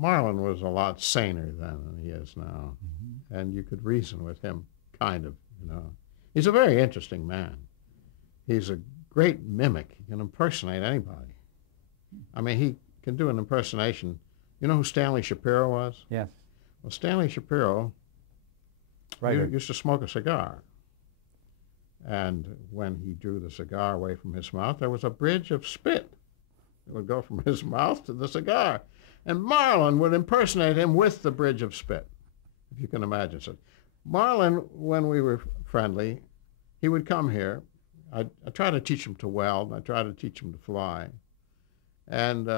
Marlon was a lot saner then than he is now, and you could reason with him, kind of, you know. He's a very interesting man. He's a great mimic. He can impersonate anybody. I mean, he can do an impersonation. You know who Stanley Shapiro was? Yes. Well, Stanley Shapiro used to smoke a cigar. And when he drew the cigar away from his mouth, there was a bridge of spit that would go from his mouth to the cigar. And Marlon would impersonate him with the bridge of spit, if you can imagine it. Marlon, when we were friendly, he would come here. I tried to teach him to weld. I tried to teach him to fly. And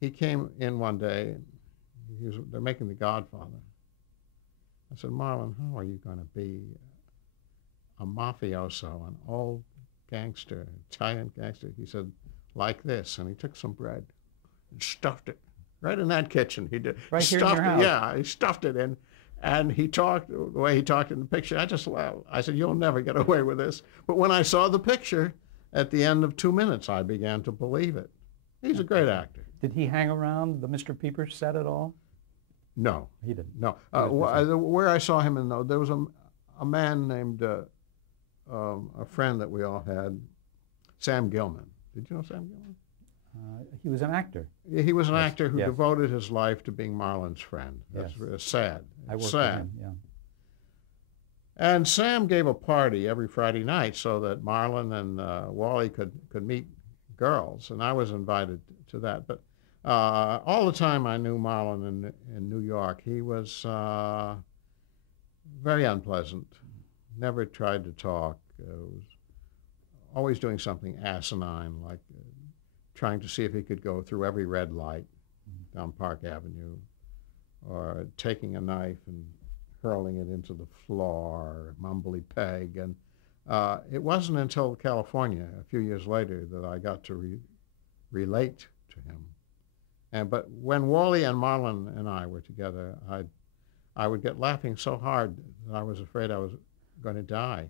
he came in one day. They're making The Godfather. I said, Marlon, how are you going to be a mafioso, an old gangster, Italian gangster? He said, like this. And he took some bread and stuffed it right in that kitchen. He did. Right here in your house. Yeah, he stuffed it in. And he talked the way he talked in the picture. I just laughed. I said, you'll never get away with this. But when I saw the picture, at the end of 2 minutes, I began to believe it. He's a great actor. Did he hang around the Mr. Peepers set at all? No. He didn't? No. Where I saw him, there was a man named, a friend that we all had, Sam Gilman. Did you know Sam Gilman? He was an actor. He was an actor who devoted his life to being Marlon's friend. That's sad. I worked sad. with him, yeah. And Sam gave a party every Friday night so that Marlon and Wally could meet girls, and I was invited to that. But all the time I knew Marlon in New York, he was very unpleasant, never tried to talk, was always doing something asinine, like trying to see if he could go through every red light down Park Avenue, or taking a knife and hurling it into the floor, mumbly peg. And it wasn't until California, a few years later, that I got to relate to him. But when Wally and Marlon and I were together, I would get laughing so hard that I was afraid I was going to die.